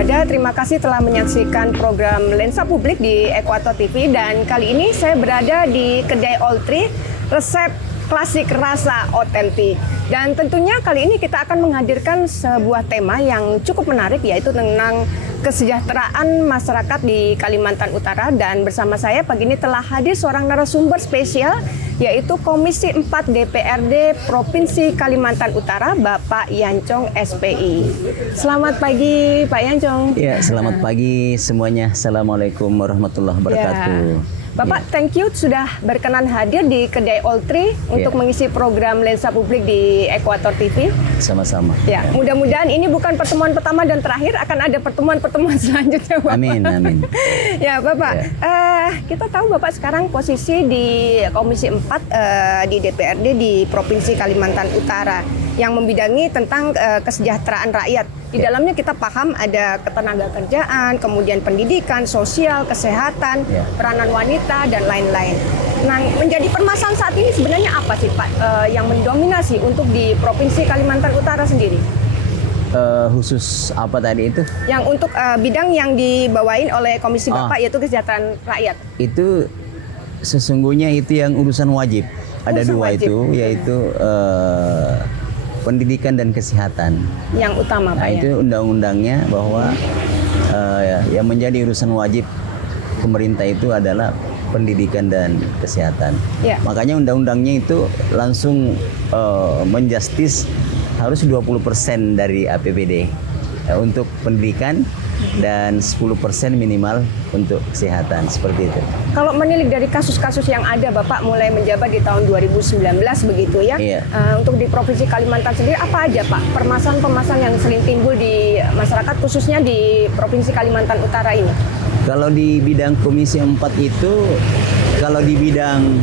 berada. Terima kasih telah menyaksikan program Lensa Publik di Ekuator TV. Dan kali ini saya berada di kedai Oltri, resep klasik rasa otentik. Dan tentunya kali ini kita akan menghadirkan sebuah tema yang cukup menarik, yaitu tentang kesejahteraan masyarakat di Kalimantan Utara. Dan bersama saya pagi ini telah hadir seorang narasumber spesial, yaitu Komisi 4 DPRD Provinsi Kalimantan Utara, Bapak Yancong SPI. Selamat pagi Pak Yancong. Ya, selamat pagi semuanya. Assalamualaikum warahmatullahi wabarakatuh. Ya. Bapak, thank you sudah berkenan hadir di kedai Oltri untuk mengisi program Lensa Publik di Ekuator TV. Sama-sama. Ya, mudah-mudahan ini bukan pertemuan pertama dan terakhir, akan ada pertemuan-pertemuan selanjutnya, Bapak. Amin, amin. Ya, Bapak, kita tahu Bapak sekarang posisi di Komisi 4 di DPRD di Provinsi Kalimantan Utara yang membidangi tentang kesejahteraan rakyat. Di dalamnya kita paham ada ketenagakerjaan, kemudian pendidikan, sosial, kesehatan, peranan wanita, dan lain-lain. Nah, menjadi permasalahan saat ini sebenarnya apa sih Pak yang mendominasi untuk di Provinsi Kalimantan Utara sendiri? Khusus apa tadi itu? Yang untuk bidang yang dibawain oleh Komisi Bapak, yaitu kesejahteraan rakyat. Itu sesungguhnya itu yang urusan wajib. Ada dua wajib. Itu, yaitu pendidikan dan kesehatan. Yang utama, Pak. Nah, itu undang-undangnya bahwa yang menjadi urusan wajib pemerintah itu adalah pendidikan dan kesehatan. Ya. Makanya undang-undangnya itu langsung menjustis harus 20% dari APBD untuk pendidikan dan 10% minimal untuk kesehatan, seperti itu. Kalau menilik dari kasus-kasus yang ada, Bapak mulai menjabat di tahun 2019 begitu ya. Iya. Untuk di Provinsi Kalimantan sendiri apa aja Pak permasalahan-permasalahan yang sering timbul di masyarakat khususnya di Provinsi Kalimantan Utara ini? Kalau di bidang Komisi 4 itu, kalau di bidang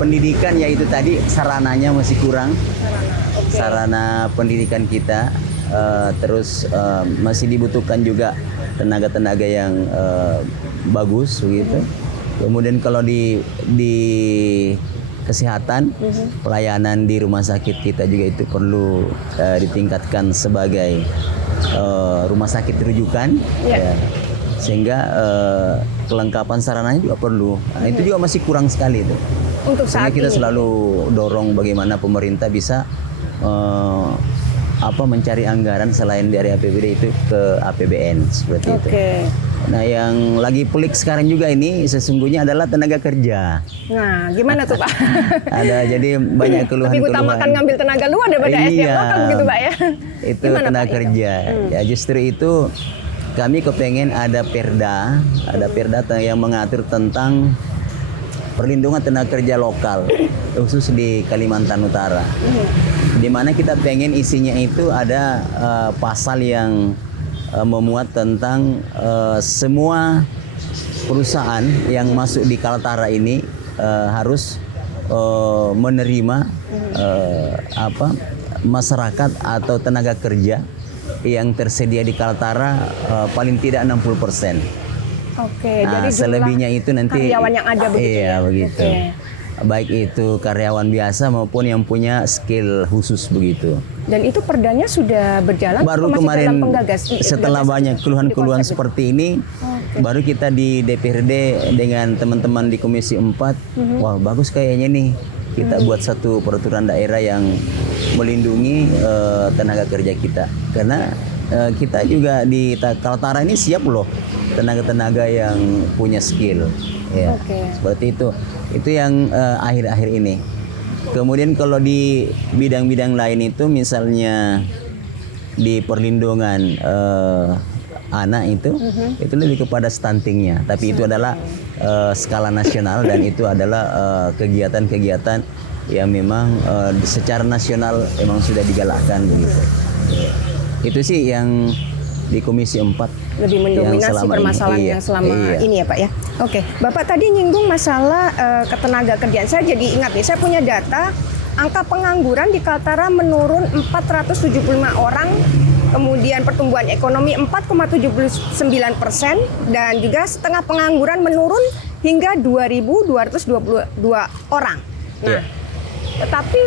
pendidikan ya itu tadi sarananya masih kurang. Sarana pendidikan kita. Terus masih dibutuhkan juga tenaga-tenaga yang bagus begitu. Kemudian kalau di kesehatan, pelayanan di rumah sakit kita juga itu perlu ditingkatkan sebagai rumah sakit rujukan, ya. Sehingga kelengkapan sarananya juga perlu. Nah, itu juga masih kurang sekali itu. Untuk saat kita ini selalu dorong bagaimana pemerintah bisa mencari anggaran selain dari APBD itu ke APBN seperti itu. Nah, yang lagi pelik sekarang juga ini sesungguhnya adalah tenaga kerja. Nah, gimana tuh Pak? Ada, jadi banyak keluhan-keluhan. Lebih utamakan ngambil tenaga luar daripada SDM lokal begitu Pak ya? Itu gimana, tenaga Pak, kerja. Ya justru itu kami kepengen ada perda yang mengatur tentang perlindungan tenaga kerja lokal khusus di Kalimantan Utara. Di mana kita pengen isinya itu ada pasal yang memuat tentang semua perusahaan yang masuk di Kaltara ini harus menerima masyarakat atau tenaga kerja yang tersedia di Kaltara paling tidak 60%. Jadi selebihnya itu nanti karyawan yang ada begitu. Iya, begitu. Baik itu karyawan biasa maupun yang punya skill khusus begitu. Dan itu perdanya sudah berjalan? Baru kemarin setelah banyak keluhan-keluhan seperti ini, baru kita di DPRD dengan teman-teman di Komisi 4, wah bagus kayaknya nih kita buat satu peraturan daerah yang melindungi tenaga kerja kita. Karena kita juga di Kaltara ini siap loh tenaga-tenaga yang punya skill. Ya, seperti itu. Itu yang akhir-akhir ini. Kemudian kalau di bidang-bidang lain itu misalnya di perlindungan anak itu lebih kepada stuntingnya. Tapi itu adalah skala nasional dan itu adalah kegiatan-kegiatan yang memang secara nasional memang sudah digalakkan begitu. Itu sih yang di Komisi 4 lebih mendominasi permasalahan yang selama ini ya Pak ya. Oke, Bapak tadi nyinggung masalah ketenaga kerjaan. Saya jadi ingat nih, saya punya data angka pengangguran di Kaltara menurun 475 orang, kemudian pertumbuhan ekonomi 4,79% dan juga setengah pengangguran menurun hingga 2.222 orang. Nah, Tetapi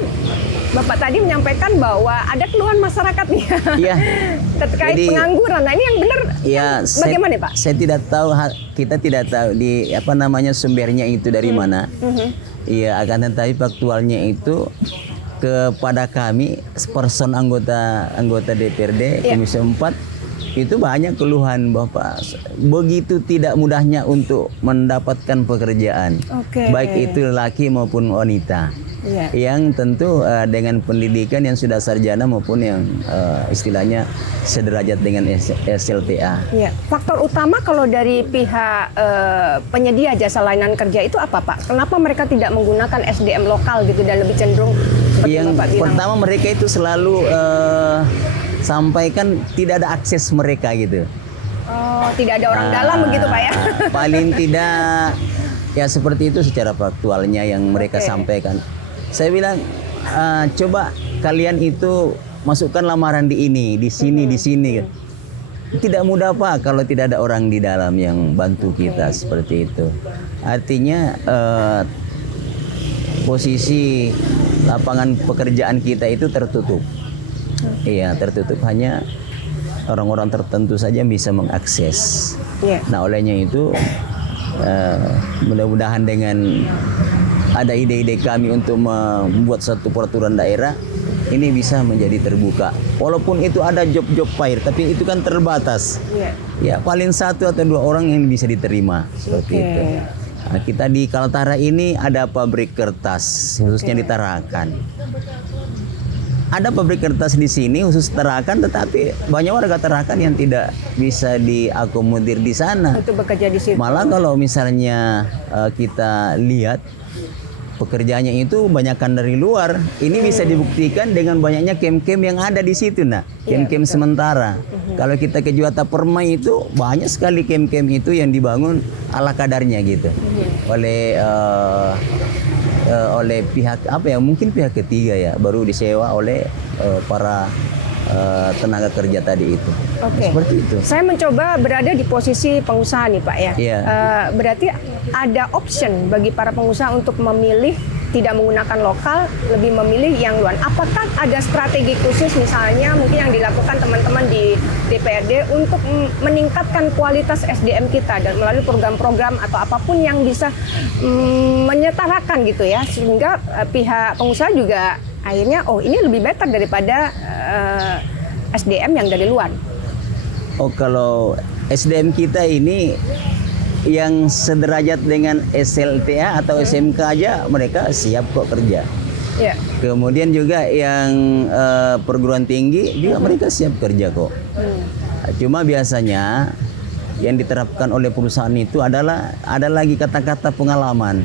Bapak tadi menyampaikan bahwa ada keluhan masyarakat nih Iya. terkait Jadi, pengangguran. Nah ini yang benar Ya, bagaimana Pak? Saya tidak tahu, kita tidak tahu di apa namanya sumbernya itu dari mana. Iya, akan tetapi faktualnya itu kepada kami person anggota DPRD Komisi 4 itu banyak keluhan Bapak. Begitu tidak mudahnya untuk mendapatkan pekerjaan. Oke. Baik itu laki maupun wanita. Iya. Yang tentu dengan pendidikan yang sudah sarjana maupun yang istilahnya sederajat dengan SLTA. Iya. Faktor utama kalau dari pihak penyedia jasa layanan kerja itu apa Pak? Kenapa mereka tidak menggunakan SDM lokal gitu dan lebih cenderung seperti Yang Bapak bilang? pertama mereka itu selalu sampaikan tidak ada akses mereka gitu. Oh, tidak ada orang dalam begitu Pak ya? Paling tidak ya seperti itu secara faktualnya yang mereka sampaikan. Saya bilang coba kalian itu masukkan lamaran di ini, di sini, di sini. Tidak mudah Pak kalau tidak ada orang di dalam yang bantu kita seperti itu. Artinya posisi lapangan pekerjaan kita itu tertutup. Iya, tertutup, hanya orang-orang tertentu saja yang bisa mengakses. Iya. Nah, olehnya itu mudah-mudahan dengan ada ide-ide kami untuk membuat satu peraturan daerah ini bisa menjadi terbuka. Walaupun itu ada job-job pair, tapi itu kan terbatas. Iya. Ya, paling 1 atau 2 orang yang bisa diterima seperti itu. Nah, kita di Kaltara ini ada pabrik kertas, khususnya di Tarakan. Ada pabrik kertas di sini khusus Tarakan, tetapi banyak warga Tarakan yang tidak bisa diakomodir di sana. Itu bekerja di situ. Malah kalau misalnya kita lihat pekerjaannya itu banyakkan dari luar. Ini bisa dibuktikan dengan banyaknya kem-kem yang ada di situ, nah. Kem-kem sementara. Kalau kita ke Juwata Permai itu banyak sekali kem-kem itu yang dibangun ala kadarnya gitu. Oleh pihak apa ya, mungkin pihak ketiga ya, baru disewa oleh para tenaga kerja tadi itu. Oke. Seperti itu. Saya mencoba berada di posisi pengusaha nih Pak ya. Iya. Berarti ada option bagi para pengusaha untuk memilih tidak menggunakan lokal, lebih memilih yang luar. Apakah ada strategi khusus misalnya mungkin yang dilakukan teman-teman di DPRD untuk meningkatkan kualitas SDM kita dan melalui program-program atau apapun yang bisa menyetarakan gitu ya, sehingga pihak pengusaha juga akhirnya ini lebih better daripada SDM yang dari luar. Oh, kalau SDM kita ini yang sederajat dengan SLTA atau SMK aja mereka siap kok kerja. Ya. Kemudian juga yang perguruan tinggi juga mereka siap kerja kok. Cuma biasanya yang diterapkan oleh perusahaan itu adalah ada lagi kata-kata pengalaman.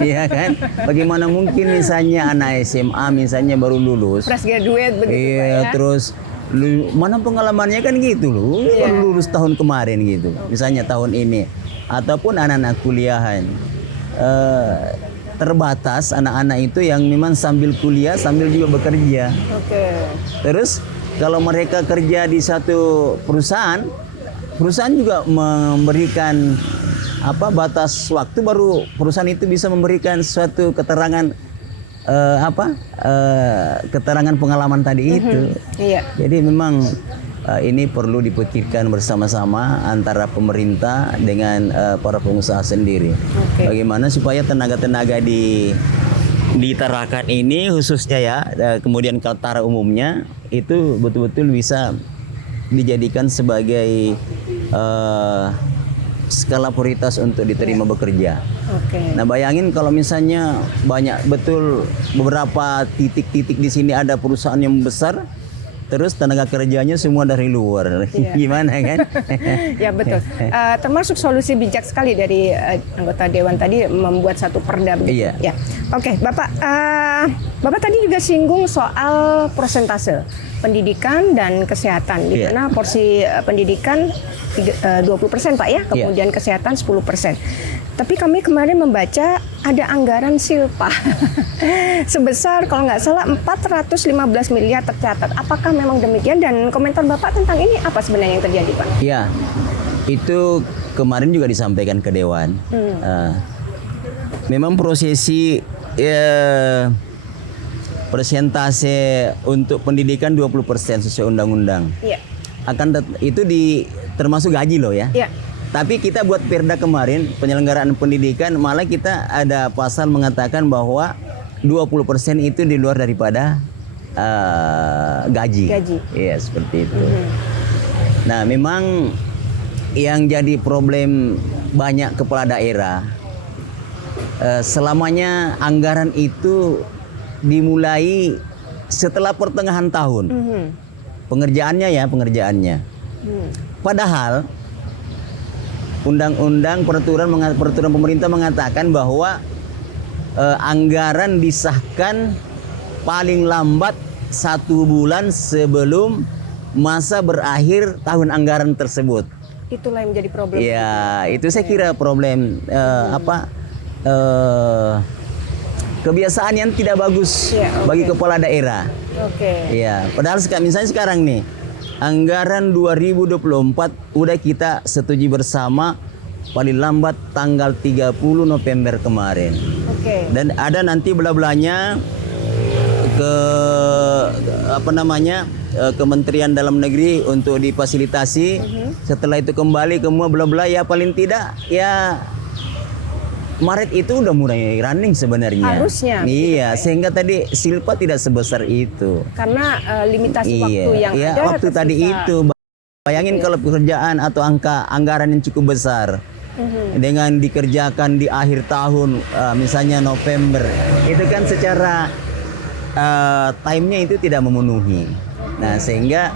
Iya kan? Bagaimana mungkin misalnya anak SMA misalnya baru lulus. Fresh graduate begitu Pak ya. Terus mana pengalamannya kan gitu loh. Baru lulus tahun kemarin gitu. Misalnya tahun ini. Ataupun anak-anak kuliahan. Terbatas anak-anak itu yang memang sambil kuliah sambil juga bekerja. Oke. Terus kalau mereka kerja di satu perusahaan juga memberikan batas waktu, baru perusahaan itu bisa memberikan suatu keterangan keterangan pengalaman tadi itu. Iya. Jadi memang ini perlu dipikirkan bersama-sama antara pemerintah dengan para pengusaha sendiri. Oke. Bagaimana supaya tenaga-tenaga di Tarakan ini khususnya ya, kemudian Kaltara umumnya itu betul-betul bisa dijadikan sebagai skala prioritas untuk diterima bekerja. Oke. Nah, bayangin kalau misalnya banyak betul beberapa titik-titik di sini ada perusahaan yang besar, terus tenaga kerjanya semua dari luar. Iya. Gimana kan? Ya betul. Termasuk solusi bijak sekali dari anggota dewan tadi membuat satu perda begitu. Iya. Ya. Oke, Bapak. Bapak tadi juga singgung soal persentase pendidikan dan kesehatan, di mana porsi pendidikan 20% Pak ya, kemudian kesehatan 10%. Tapi kami kemarin membaca ada anggaran silpa sebesar kalau nggak salah 415 miliar tercatat. Apakah memang demikian, dan komentar Bapak tentang ini apa sebenarnya yang terjadi Pak? Iya, itu kemarin juga disampaikan ke Dewan. Memang prosesi persentase untuk pendidikan 20% sesuai undang-undang. Iya. Itu termasuk gaji loh ya. Iya. Tapi kita buat perda kemarin penyelenggaraan pendidikan malah kita ada pasal mengatakan bahwa 20% itu di luar daripada gaji. Iya, seperti itu. Nah, memang yang jadi problem banyak kepala daerah selamanya anggaran itu dimulai setelah pertengahan tahun. Pengerjaannya. Padahal undang-undang peraturan pemerintah mengatakan bahwa anggaran disahkan paling lambat 1 bulan sebelum masa berakhir tahun anggaran tersebut. Itulah yang menjadi problem. Ya, itu saya kira problem kebiasaan yang tidak bagus bagi kepala daerah. Ya, padahal misalnya sekarang nih anggaran 2024 udah kita setujui bersama paling lambat tanggal 30 November kemarin. Dan ada nanti bela-belanya ke Kementerian Dalam Negeri untuk difasilitasi. Setelah itu kembali ke semua bela-bela ya paling tidak ya Maret itu udah mulai running sebenarnya. Harusnya. Iya, sehingga tadi silpa tidak sebesar itu. Karena limitasi waktu yang ada. Waktu tadi itu. Bayangin kalau pekerjaan atau anggaran yang cukup besar dengan dikerjakan di akhir tahun, misalnya November, itu kan secara time-nya itu tidak memenuhi. Nah, sehingga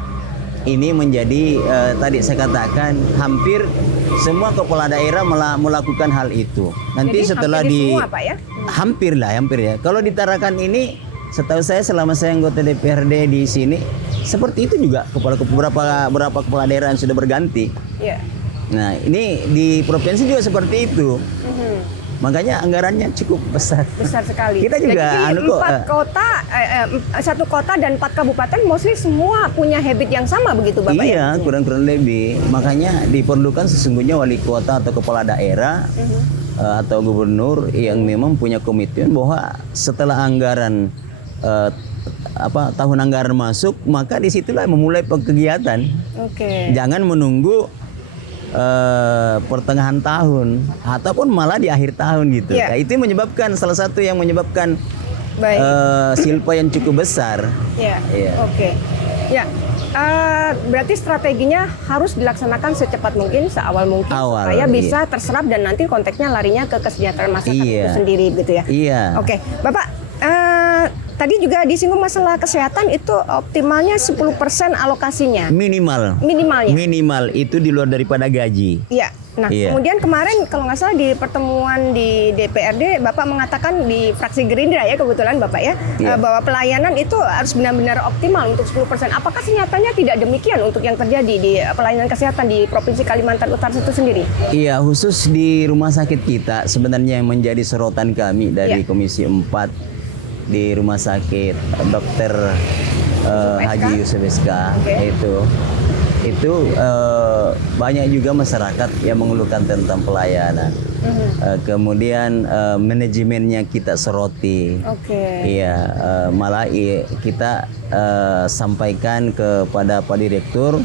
ini menjadi tadi saya katakan hampir semua kepala daerah melakukan hal itu. Nanti jadi setelah semua, Pak, ya? hampir ya. Kalau di Tarakan ini, setahu saya selama saya anggota DPRD di sini, seperti itu juga beberapa kepala daerah yang sudah berganti. Iya. Nah, ini di provinsi juga seperti itu. Makanya anggarannya cukup besar. Besar sekali. Kita juga jadi 1 kota dan 4 kabupaten mostly semua punya habit yang sama begitu Bapak ya? Iya, kurang lebih. Makanya diperlukan sesungguhnya wali kota atau kepala daerah atau gubernur yang memang punya komitmen bahwa setelah anggaran tahun anggaran masuk, maka disitulah memulai kegiatan. Jangan menunggu pertengahan tahun ataupun malah di akhir tahun gitu. Nah, itu menyebabkan salah satu yang menyebabkan silpa yang cukup besar. Berarti strateginya harus dilaksanakan secepat mungkin, seawal mungkin supaya bisa terserap dan nanti konteksnya larinya ke kesejahteraan masyarakat itu sendiri gitu ya. Oke, Bapak tadi juga disinggung masalah kesehatan itu optimalnya 10% alokasinya. Minimal itu di luar daripada gaji. Iya. Nah, kemudian kemarin kalau nggak salah di pertemuan di DPRD Bapak mengatakan di fraksi Gerindra ya kebetulan Bapak ya, bahwa pelayanan itu harus benar-benar optimal untuk 10%. Apakah senyatanya tidak demikian untuk yang terjadi di pelayanan kesehatan di Provinsi Kalimantan Utara itu sendiri? Iya, khusus di rumah sakit kita sebenarnya yang menjadi sorotan kami dari Komisi 4 di rumah sakit Dr. Haji Yusuf SK itu banyak juga masyarakat yang mengeluhkan tentang pelayanan. Kemudian manajemennya kita soroti. Malah kita sampaikan kepada Pak Direktur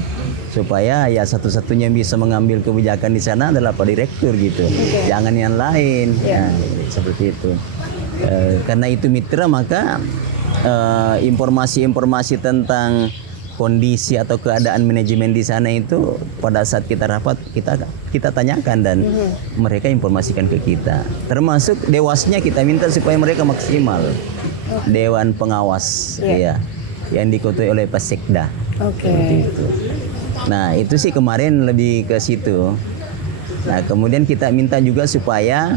supaya ya satu-satunya yang bisa mengambil kebijakan di sana adalah Pak Direktur gitu. Jangan yang lain. Nah, seperti itu. Karena itu mitra, maka informasi-informasi tentang kondisi atau keadaan manajemen di sana itu pada saat kita rapat kita tanyakan dan mereka informasikan ke kita. Termasuk dewasnya kita minta supaya mereka maksimal. Dewan pengawas yang diketuai oleh Pak Sekda. Nah, itu sih kemarin lebih ke situ. Nah, kemudian kita minta juga supaya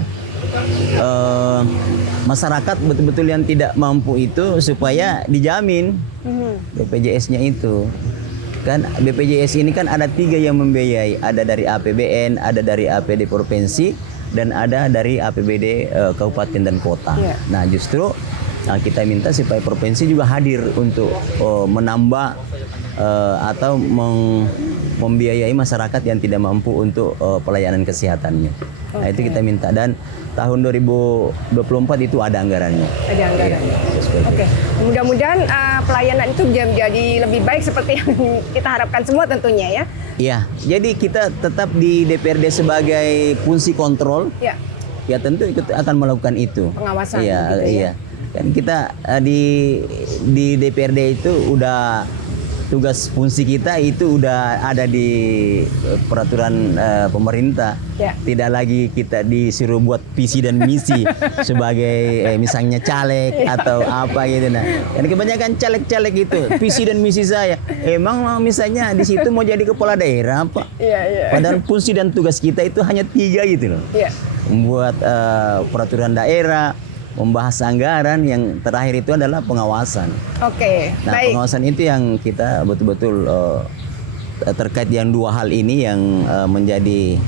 masyarakat betul-betul yang tidak mampu itu supaya dijamin BPJS-nya itu. Kan BPJS ini kan ada 3 yang membiayai, ada dari APBN, ada dari APD provinsi, dan ada dari APBD kabupaten dan kota. Nah, justru kita minta supaya provinsi juga hadir untuk menambah atau membiayai masyarakat yang tidak mampu untuk pelayanan kesehatannya. Nah, itu kita minta, dan tahun 2024 itu ada anggarannya. Ada anggarannya. Oke. Mudah-mudahan pelayanan itu menjadi lebih baik seperti yang kita harapkan semua tentunya ya. Iya, jadi kita tetap di DPRD sebagai fungsi kontrol. Ya. Ya tentu ikut akan melakukan itu. Pengawasan. Iya, gitu ya. iya. Kan kita di DPRD itu udah tugas fungsi kita itu udah ada di peraturan pemerintah. Ya. Tidak lagi kita disuruh buat visi dan misi sebagai misalnya caleg atau apa gitu. Nah, dan kebanyakan caleg-caleg itu visi dan misi saya. Emang misalnya di situ mau jadi kepala daerah apa? Iya, iya. Padahal fungsi dan tugas kita itu hanya 3 gitu loh. Iya. Membuat peraturan daerah, membahas anggaran, yang terakhir itu adalah pengawasan. Oke, Nah, baik. pengawasan itu yang kita betul-betul terkait yang 2 hal ini yang menjadi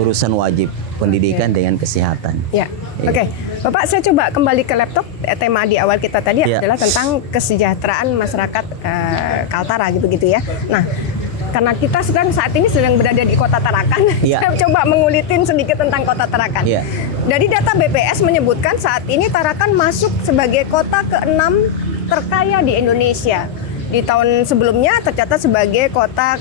urusan wajib, pendidikan dengan kesehatan. Ya, Iya. oke. Bapak, saya coba kembali ke laptop. Tema di awal kita tadi Iya. adalah tentang kesejahteraan masyarakat Kaltara gitu-gitu ya. Nah, karena kita saat ini sedang berada di Kota Tarakan, Iya. saya coba mengulitin sedikit tentang Kota Tarakan. Iya. Dari data BPS menyebutkan saat ini Tarakan masuk sebagai kota ke-6 terkaya di Indonesia. Di tahun sebelumnya tercatat sebagai kota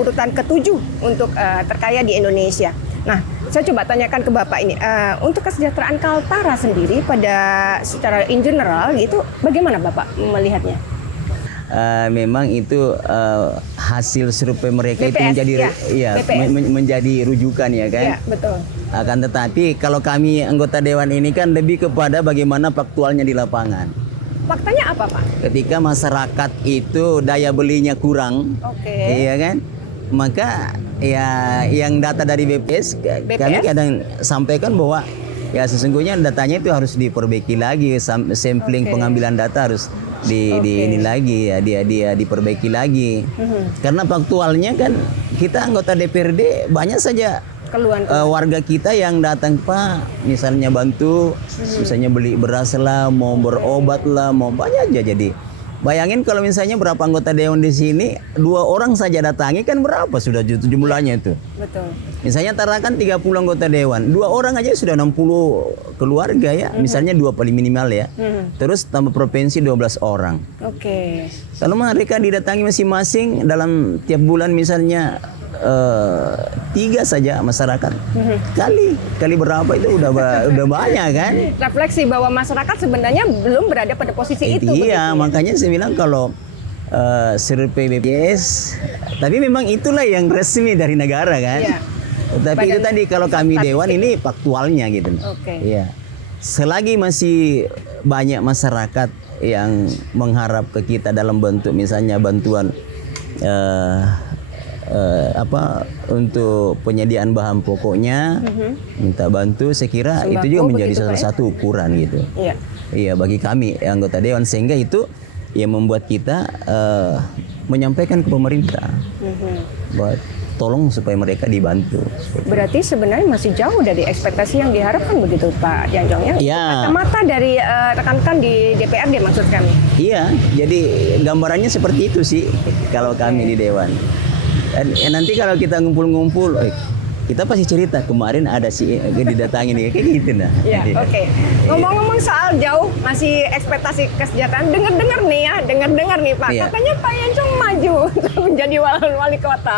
urutan ke-7 untuk terkaya di Indonesia. Nah, saya coba tanyakan ke Bapak ini, untuk kesejahteraan Kaltara sendiri secara in general gitu, bagaimana Bapak melihatnya? Memang itu hasil survei mereka itu BPS, menjadi ya. BPS. menjadi rujukan ya kan. Iya, betul. Akan tetapi kalau kami anggota dewan ini kan lebih kepada bagaimana faktualnya di lapangan. Faktanya apa, Pak? Ketika masyarakat itu daya belinya kurang, Oke. iya kan, maka ya yang data dari BPS kami kadang sampaikan bahwa ya sesungguhnya datanya itu harus diperbaiki lagi, sampling Oke. pengambilan data harus di ini lagi ya, dia diperbaiki lagi. Karena faktualnya kan kita anggota DPRD banyak saja Keluhan. warga kita yang datang, Pak, misalnya bantu, misalnya beli beras lah, mau berobat lah, mau banyak aja. Jadi bayangin kalau misalnya berapa anggota dewan di sini, 2 orang saja datangi kan berapa sudah jumlahnya itu. Betul. Misalnya Tarakan 30 anggota dewan, 2 orang aja sudah 60 keluarga ya, misalnya 2 paling minimal ya. Terus tambah provinsi 12 orang. Oke. Kalau mereka didatangi masing-masing dalam tiap bulan misalnya 3 saja masyarakat, kali berapa itu udah banyak kan? Refleksi bahwa masyarakat sebenarnya belum berada pada posisi itu. Iya, begitu ya? makanya saya bilang kalau survei BPS, tapi memang itulah yang resmi dari negara kan. Iya. Tapi itu Badan tadi kalau kami statistik. dewan ini faktualnya gitu. Oke. Iya. Selagi masih banyak masyarakat yang mengharap ke kita dalam bentuk misalnya bantuan untuk penyediaan bahan pokoknya, minta bantu, saya kira Sembako itu juga menjadi begitu, salah Pak, ya? satu ukuran gitu. Iya. Iya, bagi kami anggota dewan, sehingga itu yang membuat kita menyampaikan ke pemerintah bahwa tolong supaya mereka dibantu. Berarti sebenarnya masih jauh dari ekspektasi yang diharapkan begitu Pak Janjong ya? Iya. Kacamata dari rekan-rekan di DPRD maksud kami. Iya, jadi gambarannya seperti itu sih kalau kami di dewan. Dan nanti kalau kita ngumpul-ngumpul, kita pasti cerita kemarin ada si didatangi nih kayak gitu nah. Iya, Jadi, oke. Ngomong-ngomong soal jauh masih ekspektasi kesejahteraan, dengar-dengar nih Pak, Iya. katanya Pak Janjong maju untuk menjadi wali kota.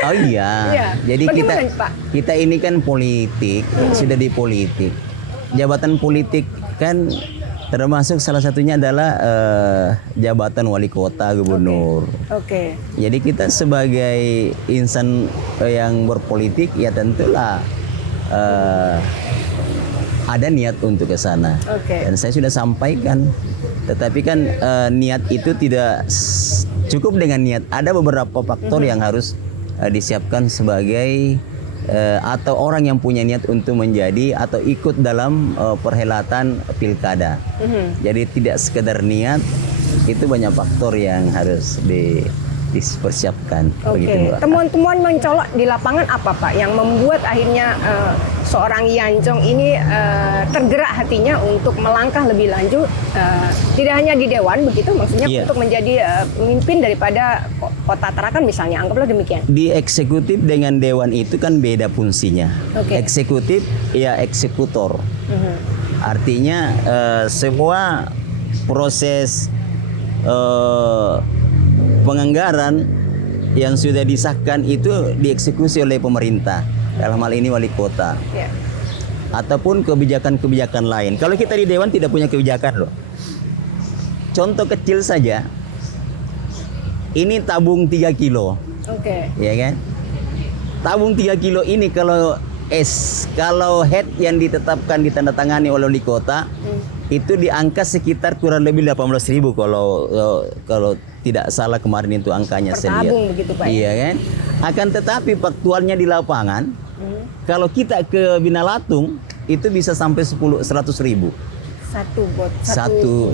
Oh iya. Iya. Jadi Bagaimana, Pak? kita ini kan politik, sudah di politik. Jabatan politik kan termasuk salah satunya adalah jabatan wali kota, gubernur. Oke. Jadi kita sebagai insan yang berpolitik ya tentulah ada niat untuk ke sana. Oke. Dan saya sudah sampaikan. Tetapi kan niat itu tidak cukup dengan niat. Ada beberapa faktor yang harus disiapkan sebagai atau orang yang punya niat untuk menjadi atau ikut dalam perhelatan pilkada. Jadi tidak sekedar niat, itu banyak faktor yang harus dipersiapkan. Begitu, Oke, Mbak. temuan-temuan mencolok di lapangan apa Pak yang membuat akhirnya seorang Yanjong ini tergerak hatinya untuk melangkah lebih lanjut, tidak hanya di Dewan begitu, maksudnya Iya. untuk menjadi pemimpin daripada Kota Tarakan misalnya, anggaplah demikian. Di eksekutif dengan dewan itu kan beda fungsinya. Oke. Eksekutif ya eksekutor. Artinya semua proses penganggaran yang sudah disahkan itu dieksekusi oleh pemerintah. Dalam hal ini wali kota. Ya. Ataupun kebijakan-kebijakan lain. Kalau kita di dewan tidak punya kebijakan loh. Contoh kecil saja. Ini tabung 3 kilo. Oke. Ya kan? Tabung 3 kilo ini kalau head yang ditetapkan ditandatangani oleh wali kota itu di angka sekitar kurang lebih 18.000 kalau tidak salah kemarin itu angkanya Per saya lihat. tabung begitu, Pak, ya? Iya kan? Akan tetapi faktualnya di lapangan kalau kita ke Binalatung itu bisa sampai 100.000. Satu bot.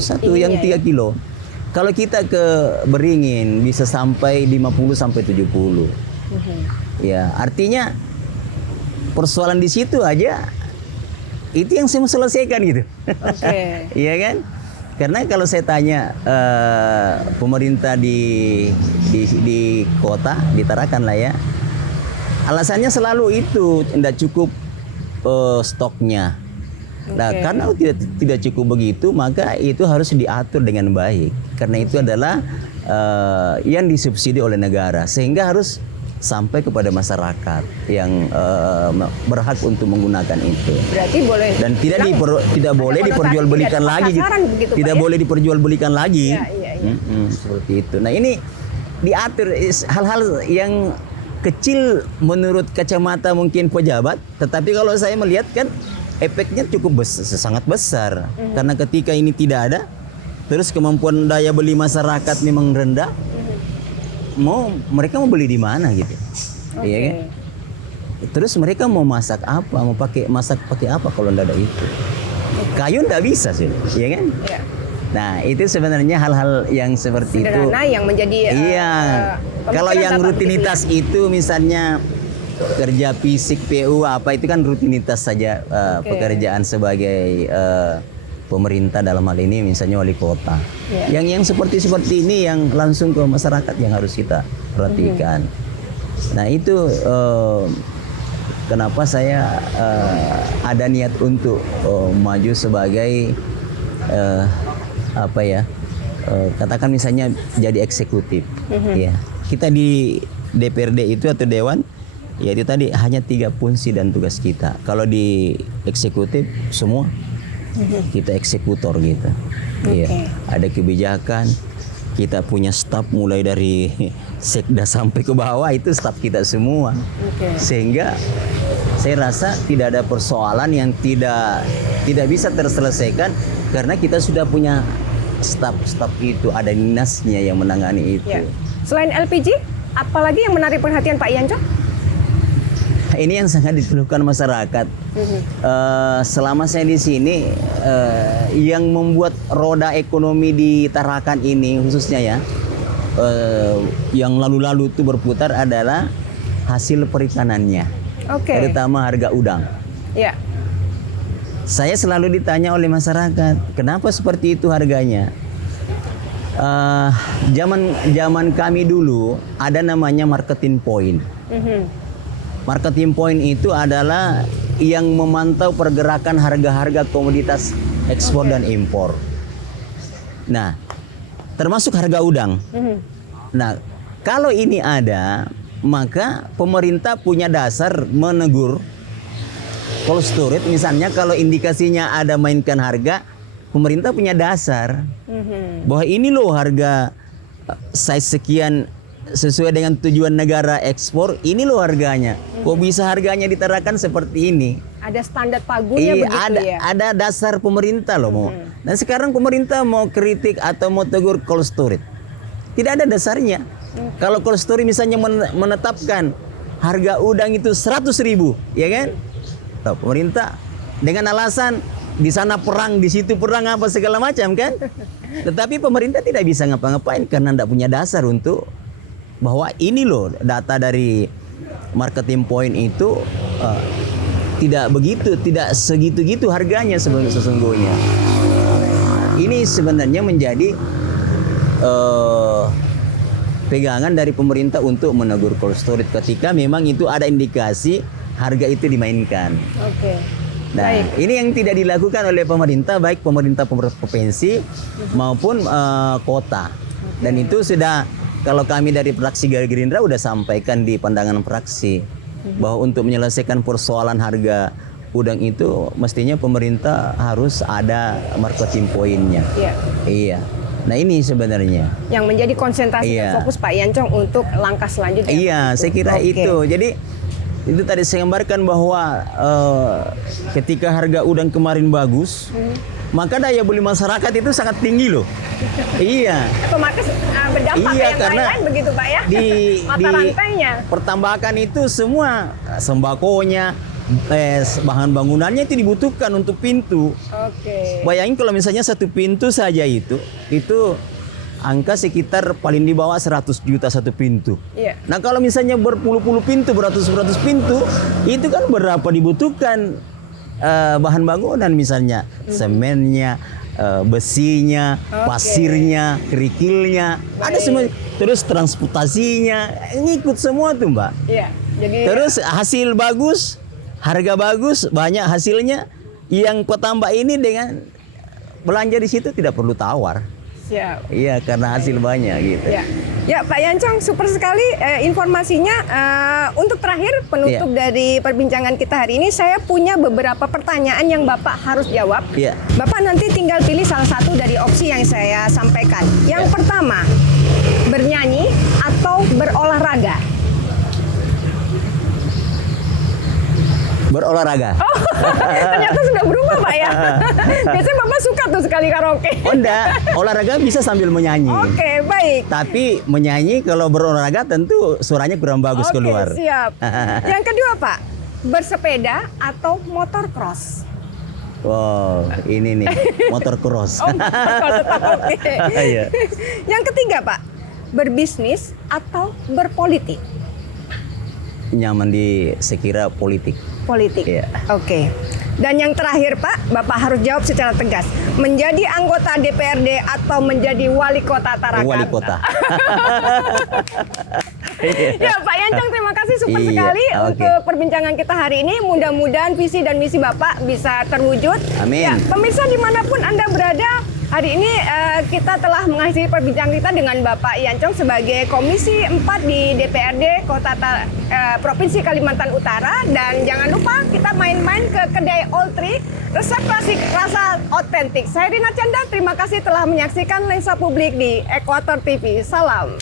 Satu yang ininya 3 kilo. Kalau kita ke Beringin bisa sampai 50 sampai 70. Ya, artinya persoalan di situ aja itu yang saya mau selesaikan gitu. Oke. Iya kan? Karena kalau saya tanya pemerintah di kota, di Tarakan lah ya, alasannya selalu itu tidak cukup stoknya. Nah, Oke. karena tidak cukup begitu, maka itu harus diatur dengan baik. Karena itu adalah yang disubsidi oleh negara, sehingga harus sampai kepada masyarakat yang berhak untuk menggunakan itu. Berarti boleh. Dan tidak ada boleh konotasi diperjualbelikan tidak lagi. pasaran begitu, Tidak Pak, ya? boleh diperjualbelikan lagi. Iya, iya, iya. Seperti itu. Nah, ini diatur hal-hal yang kecil menurut kacamata mungkin pejabat, tetapi kalau saya melihat kan efeknya cukup sangat besar. Karena ketika ini tidak ada, terus kemampuan daya beli masyarakat memang rendah, mereka mau beli di mana gitu. Oke. Iya kan? Terus mereka mau masak apa? Mau masak pakai apa kalau tidak ada itu? Kayu tidak bisa sih, iya kan? Iya. Nah, itu sebenarnya hal-hal yang seperti itu. Sederhana yang menjadi Iya. Kalau pemikiran yang Bapak rutinitas itu misalnya kerja fisik PU apa itu kan rutinitas saja Oke. pekerjaan sebagai pemerintah dalam hal ini misalnya wali kota. Iya. Yang seperti ini yang langsung ke masyarakat yang harus kita perhatikan. Nah, itu kenapa saya ada niat untuk maju sebagai katakan misalnya jadi eksekutif. Ya. Kita di DPRD itu atau dewan ya itu tadi hanya 3 fungsi dan tugas kita. Kalau di eksekutif semua kita eksekutor gitu. Iya. Ada kebijakan, kita punya staf mulai dari sekda sampai ke bawah itu staf kita semua. Oke. Sehingga saya rasa tidak ada persoalan yang tidak bisa terselesaikan karena kita sudah punya staf itu, ada dinasnya yang menangani itu. Ya. Selain LPG, apalagi yang menarik perhatian Pak Yanjong? Ini yang sangat dikeluhkan masyarakat. Selama saya di sini, yang membuat roda ekonomi di Tarakan ini khususnya ya, yang lalu-lalu itu berputar adalah hasil perikanannya, Oke. terutama harga udang. Ya. Saya selalu ditanya oleh masyarakat, kenapa seperti itu harganya? Zaman kami dulu ada namanya marketing point. Marketing point itu adalah yang memantau pergerakan harga-harga komoditas ekspor dan impor. Nah, termasuk harga udang. Nah, kalau ini ada, maka pemerintah punya dasar menegur cold storage. Misalnya kalau indikasinya ada mainkan harga, pemerintah punya dasar bahwa ini loh harga size sekian sesuai dengan tujuan negara ekspor, ini loh harganya. Kok bisa harganya ditarakan seperti ini? Ada standar pagunya begitu ya? Ada dasar pemerintah loh mau. Dan sekarang pemerintah mau kritik atau mau tegur cold storage, tidak ada dasarnya. Kalau cold storage misalnya menetapkan harga udang itu 100.000, ya kan? Loh, pemerintah dengan alasan di sana perang, di situ perang apa segala macam kan? Tetapi pemerintah tidak bisa ngapa-ngapain karena tidak punya dasar untuk bahwa ini loh data dari marketing point itu tidak segitu-gitu harganya sesungguhnya. Ini sebenarnya menjadi pegangan dari pemerintah untuk menegur cold storage ketika memang itu ada indikasi harga itu dimainkan. Oke. Nah, Baik. ini yang tidak dilakukan oleh pemerintah, baik pemerintah provinsi maupun kota. Dan itu sudah, kalau kami dari fraksi Gerindra udah sampaikan di pandangan fraksi bahwa untuk menyelesaikan persoalan harga udang itu mestinya pemerintah harus ada marketing point-nya. Iya. Iya. Nah ini sebenarnya. Yang menjadi konsentrasi dan Iya. fokus Pak Yancong untuk langkah selanjutnya. Iya, saya kira Oke. itu. Jadi itu tadi saya gambarkan bahwa ketika harga udang kemarin bagus, maka daya beli masyarakat itu sangat tinggi loh. Iya. Otomatis berdampak Iya, ke yang karena lain begitu Pak ya. Mata di rantainya. pertambakan itu semua sembakonya, bahan bangunannya itu dibutuhkan untuk pintu. Oke. Bayangin kalau misalnya satu pintu saja itu angka sekitar paling di bawah 100 juta satu pintu. Iya. Nah kalau misalnya berpuluh-puluh pintu, beratus-beratus pintu, itu kan berapa dibutuhkan bahan bangunan misalnya, semennya, besinya, pasirnya, kerikilnya, ada semua. Terus transportasinya, ngikut semua tuh Mbak. Iya. Jadi Terus hasil bagus, harga bagus, banyak hasilnya. Yang petambak ini dengan belanja di situ tidak perlu tawar. siap. Iya, karena hasil banyak gitu. Ya. Ya, Pak Yancong, super sekali informasinya. Untuk terakhir penutup dari perbincangan kita hari ini, saya punya beberapa pertanyaan yang Bapak harus jawab. Iya. Bapak nanti tinggal pilih salah satu dari opsi yang saya sampaikan. Yang pertama, bernyanyi atau berolahraga? Berolahraga. Oh, ternyata sudah berubah Pak ya. Biasanya Bapak suka tuh sekali karaoke. Oh enggak, olahraga bisa sambil menyanyi. Oke, baik. Tapi menyanyi kalau berolahraga tentu suaranya kurang bagus Oke, keluar. siap. Yang kedua Pak, bersepeda atau motor cross? Wow, ini nih motor cross. Oh, tetap oke. Iya. Yang ketiga Pak, berbisnis atau berpolitik? Nyaman di sekira politik. Politik. Iya. Oke. Dan yang terakhir Pak, Bapak harus jawab secara tegas. Menjadi anggota DPRD atau menjadi wali kota Tarakan? Wali kota. Ya Pak Yancong, terima kasih super Iya, sekali oke. untuk perbincangan kita hari ini. Mudah-mudahan visi dan misi Bapak bisa terwujud. Amin. Ya, pemirsa dimanapun Anda berada, hari ini kita telah mengakhiri perbincangan kita dengan Bapak Yancong sebagai Komisi 4 di DPRD Provinsi Kalimantan Utara. Dan jangan lupa kita main-main ke kedai All Tree, resep klasik rasa otentik. Saya Rina Chandra, terima kasih telah menyaksikan Lensa Publik di Ekuator TV. Salam.